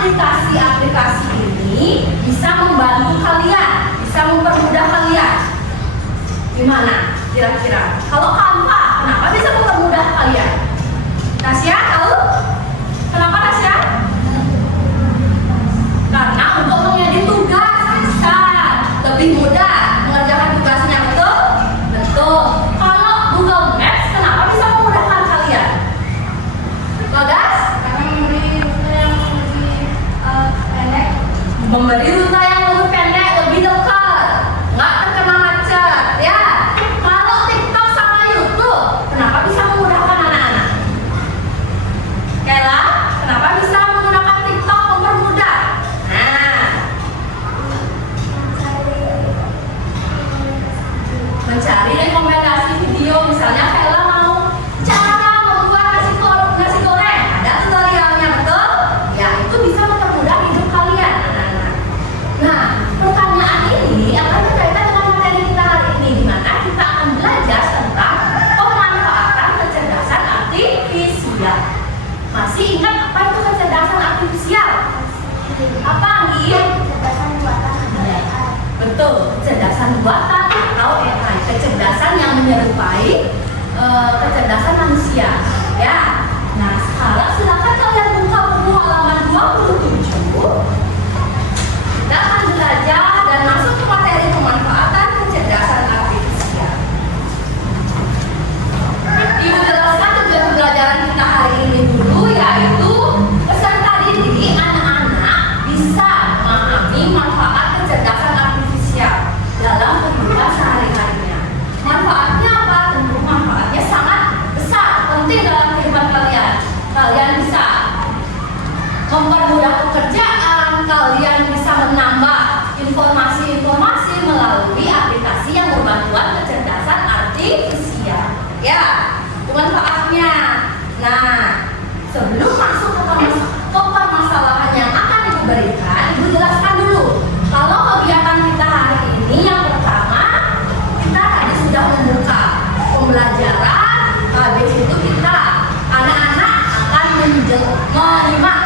aplikasi-aplikasi ini bisa membantu kalian, bisa mempermudah kalian. Gimana kira-kira? Kalau Canva, kenapa bisa mempermudah kalian? Tasya tahu? Kenapa Tasya? Karena untuk mengedit tugas bisa lebih mudah mengerjakan tugasnya, betul? Betul. Kalau Google Maps, kenapa bisa memudahkan kalian? Bagas? Karena memberi rute yang lebih pendek. Memberi rute yang lebih pendek, lebih dekat, nggak terkena macet, ya. Kalau TikTok sama YouTube, kenapa bisa memudahkan anak-anak? Kela, kenapa bisa menggunakan TikTok mempermudah? Nah, mencari rekomendasi video, misalnya Kela mau cara membuat nasi goreng, ada tutorialnya, betul? Ya, itu bisa mempermudah hidup kalian, anak-anak. Nah, pertanyaan ini akan berkaitan dengan materi kita hari ini, di mana kita akan belajar tentang pemanfaatan kecerdasan artifisial. Masih ingat apa itu kecerdasan artifisial? Apa, Anggi? Kecerdasan buatan atau AI. Betul, kecerdasan buatan atau AI, kecerdasan yang menyerupai kecerdasan manusia. Ya. Nah, sekarang silakan kalian buka buku halaman 27. Kita akan belajar dan masuk ke materi pemanfaatan kecerdasan artifisial. Ibu jelaskan tujuan pembelajaran kita hari ini dulu, yaitu peserta didik anak-anak bisa memahami manfaat kecerdasan artifisial dalam kehidupan sehari-harinya. Manfaatnya apa? Tentu manfaatnya sangat besar, penting dalam kehidupan kalian. Kalian bisa mempermudah pekerjaan, kalian bisa menambah informasi-informasi melalui aplikasi yang berbantuan kecerdasan artifisial. Ya, manfaatnya. Nah, sebelum masuk ke permasalahan yang akan diberikan, Ibu jelaskan dulu. Kalau kegiatan kita hari ini, yang pertama, kita tadi sudah membuka pembelajaran. Habis itu kita, anak-anak akan menyimak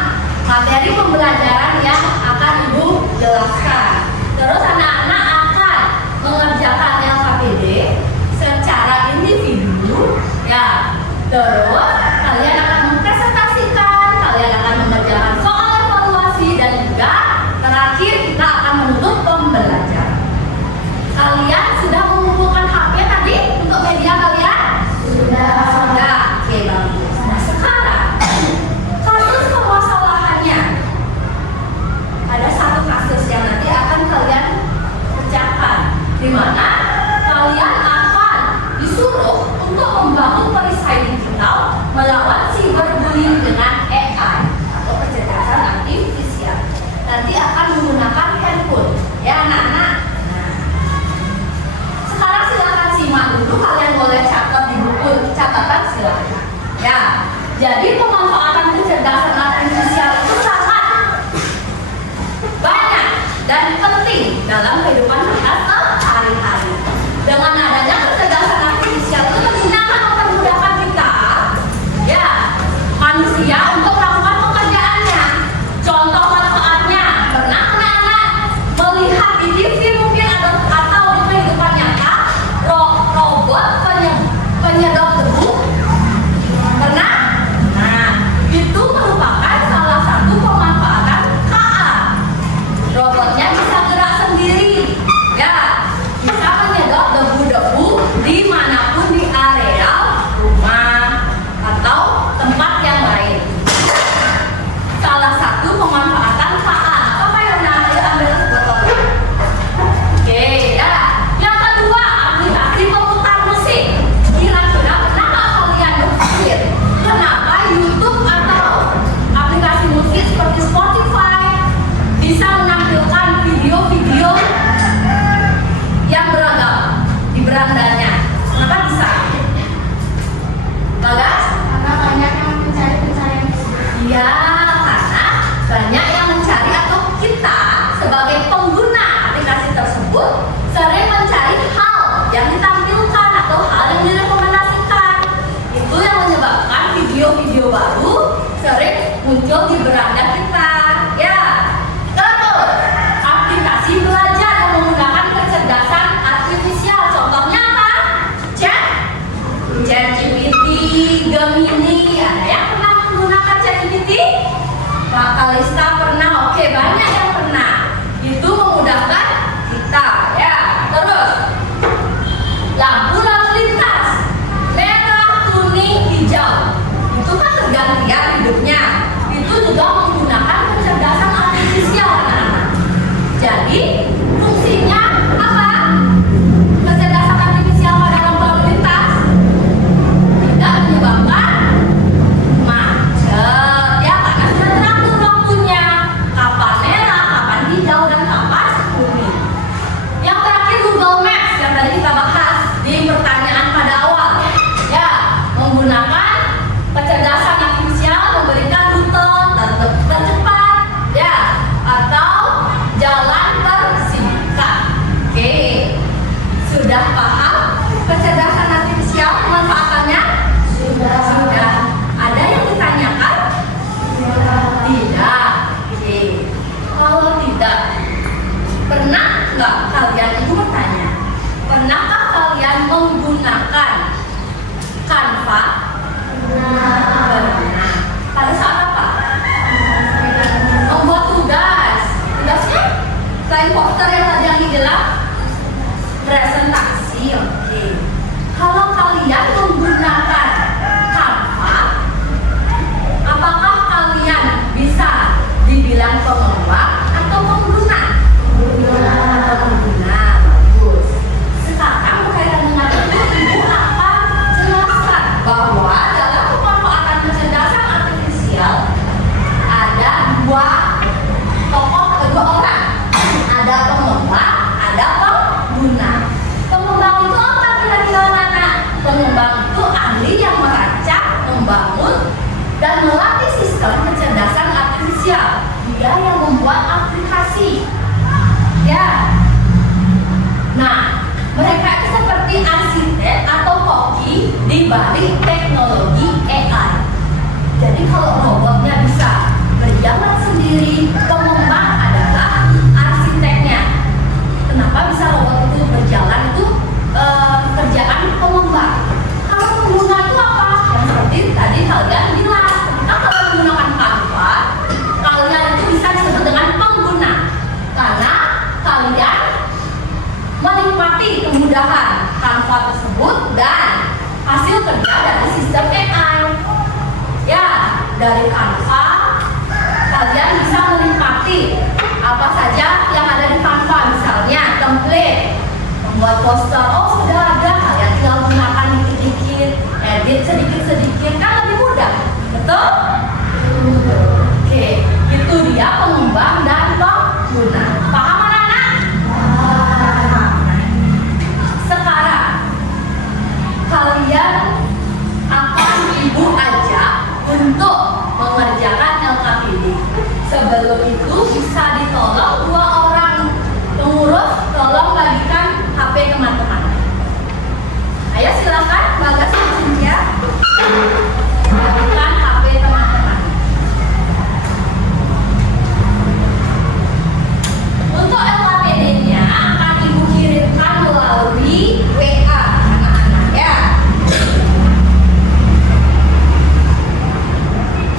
materi pembelajaran yang akan Ibu jelaskan. Terus anak-anak akan mengerjakan LKPD secara individu, ya. Terus kalian akan mempresentasikan, kalian akan mengerjakan soal evaluasi, dan juga terakhir kita akan menutup pembelajaran. Kalian sudah mengumpulkan HP tadi untuk media kalian? Sudah. Oke, bagus. Nah, sekarang kasus permasalahannya. Ada satu kasus yang nanti akan kalian pecahkan, di mana kalian akan disuruh untuk membangun perisai digital Ada pengembang, ada pengguna. Pengembang itu apa kira-kira anak-anak? Pengembang itu ahli yang merancang, membangun, dan melatih sistem kecerdasan artifisial. Dia yang membuat aplikasi. Ya. Nah, mereka itu seperti arsitek atau koki di balik teknologi AI. Jadi kalau robotnya bisa berjalan sendiri, pengembang adalah arsiteknya. Kenapa bisa robot itu berjalan itu kerjaan pengembang. Kalau pengguna itu apa? Yang seperti tadi kalian bilang, ketika kalian menggunakan Canva, kalian itu bisa disebut dengan pengguna karena kalian menikmati kemudahan Canva tersebut dan hasil kerja dari sistem AI. Ya, dari Canva kalian bisa menikmati apa saja yang ada di Canva, misalnya template, membuat poster, oh sudah ada, kalian tinggal gunakan dikit-dikit, edit sedikit-sedikit, kan lebih mudah, betul? Oke, itu dia pengembang dan pengguna. Paham anak-anak? Paham. Sekarang kalian akan ibu ajak untuk mengerjakan LKPD. Sebelum itu bisa ditolong dua orang pengurus, tolong bagikan HP teman-teman. Ayo silakan Bagas dan Cynthia bagikan HP teman-teman. Untuk LKPD-nya akan ibu kirimkan melalui WA anak-anak ya.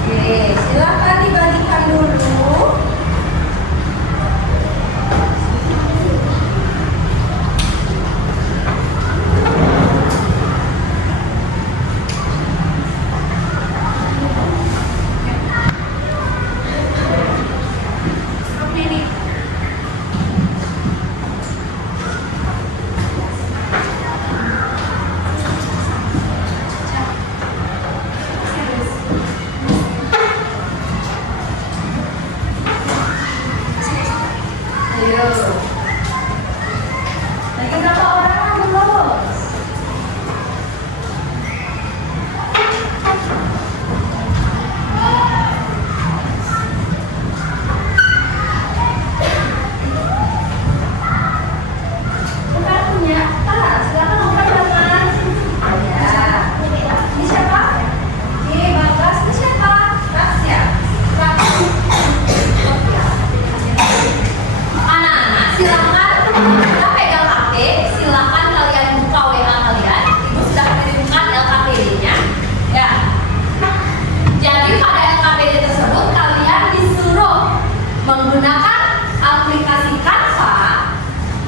Oke, silakan dibagikan dulu. Ayo. Lagi berapa orang yang belum lolos? Bukan punya. Silakan buka teman. Ya. Ini siapa? Ini Bagas. Ini siapa? Rasya. Anak-anak silakan kita pegang HP, silakan kalian buka WA kalian. Ibu sudah kirimkan LKPD-nya. Ya. Jadi pada LKPD tersebut kalian disuruh menggunakan aplikasi Canva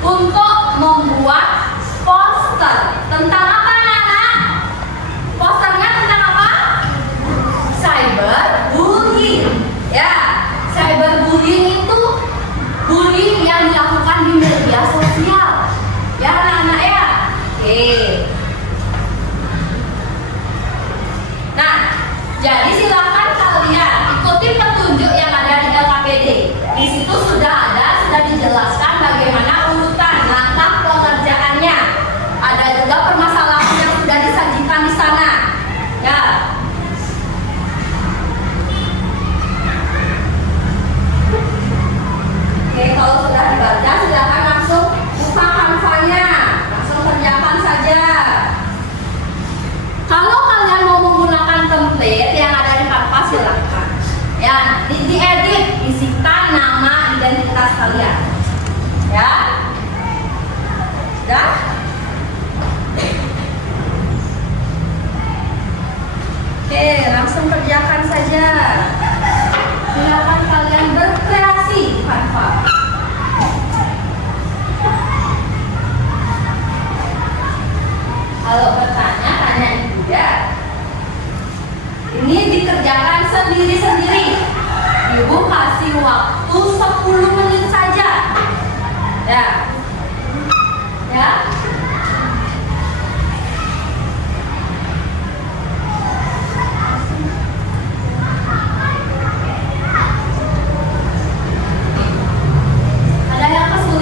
untuk membuat poster tentang apa anak-anak? Posternya tentang apa? Cyberbullying. Ya, cyberbullying itu bullying yang dilakukan di media sosial. Ya anak-anak ya. Oke. Nah, jadi silakan kalian ikuti petunjuk yang ada di LKPD. Di situ sudah dijelaskan bagaimana urutan langkah pengerjaannya. Ada juga permasalahan yang sudah disajikan di sana. Ya. Oke, kalau sudah dibaca silakan langsung buka Canva-nya, langsung kerjakan saja. Kalau kalian mau menggunakan template yang ada di Canva silakan. Ya, diedit, isikan nama identitas kalian. Ya, sudah. Oke, langsung kerjakan saja. Silakan kalian berkreasi di Canva. Kalau bertanya, tanya ibu ya. Ini dikerjakan sendiri-sendiri. Ibu kasih waktu 10 menit saja. Ya. Ya. Ada yang kesulitan?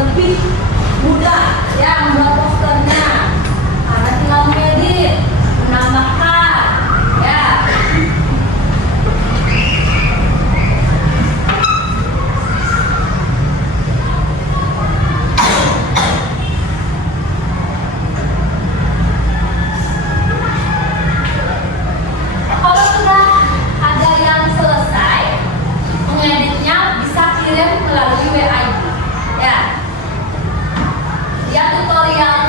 lebih mudah ya membuat posternya. Karena tinggal mengedit, menambahkan, ya. Kalau sudah ada yang selesai, mengeditnya bisa kirim melalui WA. Ya, dia tutorial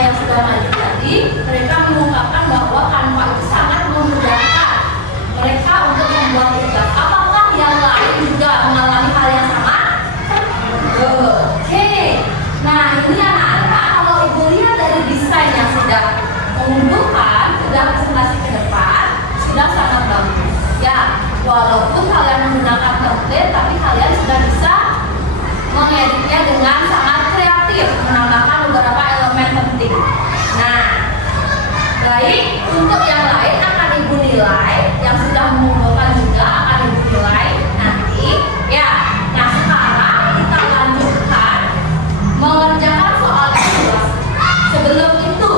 yang sudah maju tadi, mereka mengungkapkan bahwa Canva itu sangat memudahkan mereka untuk membuat tugas. Apakah yang lain juga mengalami hal yang sama? Oke. Nah, ini anak-anak, kalau ibu lihat dari desain yang sudah menunjukkan, sudah presentasi ke depan, sudah sangat bagus. Ya, walaupun kalian menggunakan template, tapi kalian sudah bisa mengeditnya dengan sangat kreatif, menambahkan beberapa elemen penting. Nah, baik, untuk yang lain akan ibu nilai, yang sudah mengumpulkan juga akan ibu nilai nanti. Ya, nah sekarang kita lanjutkan mengerjakan soal evaluasi. Sebelum itu,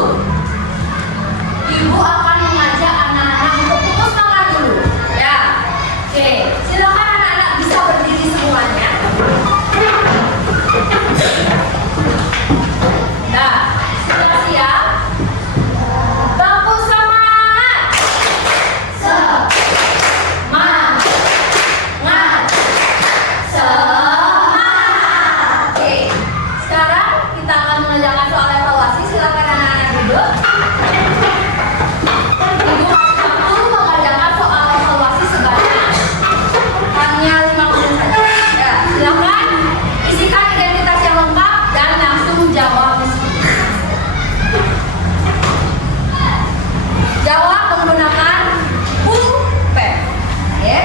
ibu akan mengajak anak-anak untuk fokus tangan dulu. Ya, oke, silakan anak-anak bisa berdiri semuanya. Nah, sudah siap? Baku semangat! Semangat! Semangat! Oke, sekarang kita akan mengerjakan soal evaluasi. Silakan anak-anak duduk. Ibu kasih waktu mengerjakan soal evaluasi sebanyak hanya 5 menit saja. Ya, silakan isikan identitas yang lengkap dan langsung jawab di sini. Jawab menggunakan pulpen. Oke.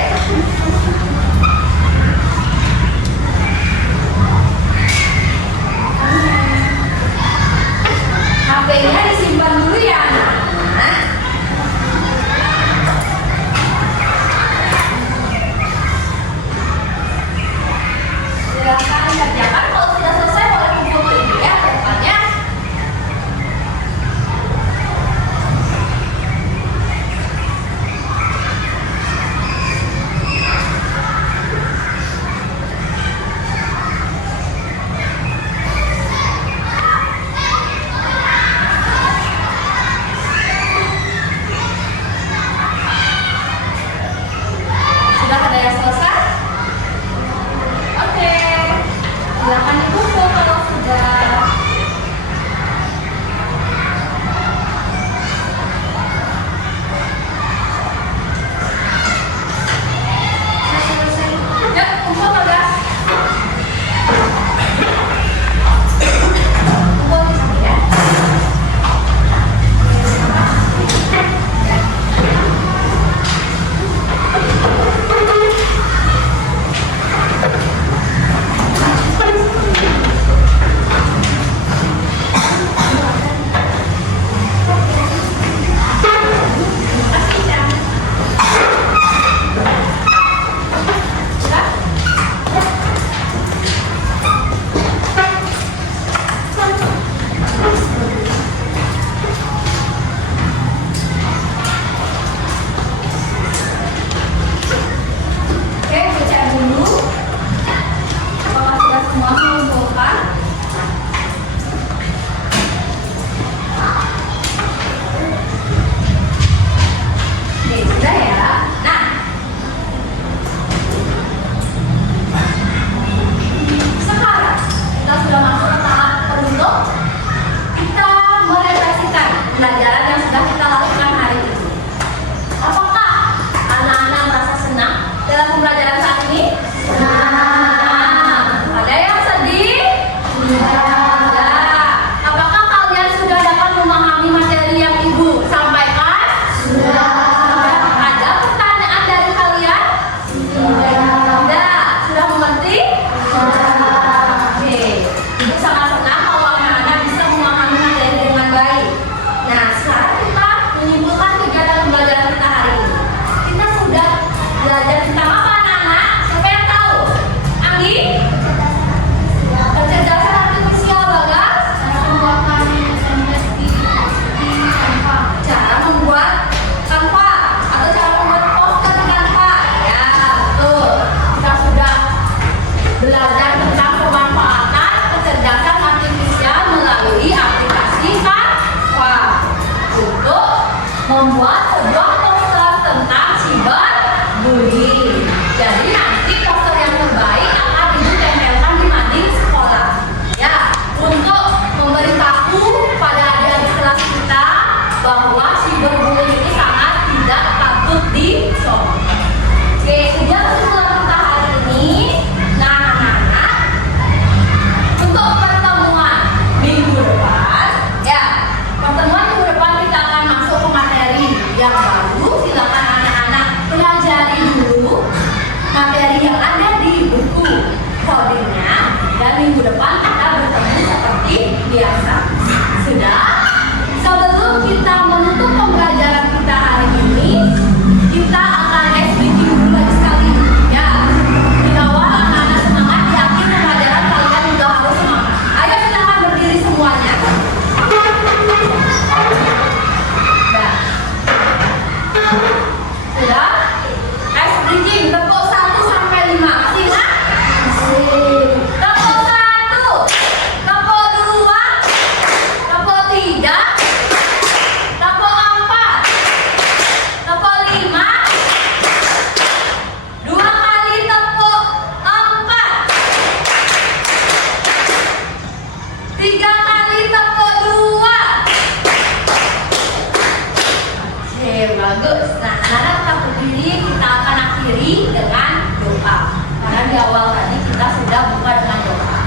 bagus. Nah, anak-anak tetap berdiri, kita akan akhiri dengan doa. Karena di awal tadi kita sudah buka dengan doa.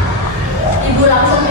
Ibu langsung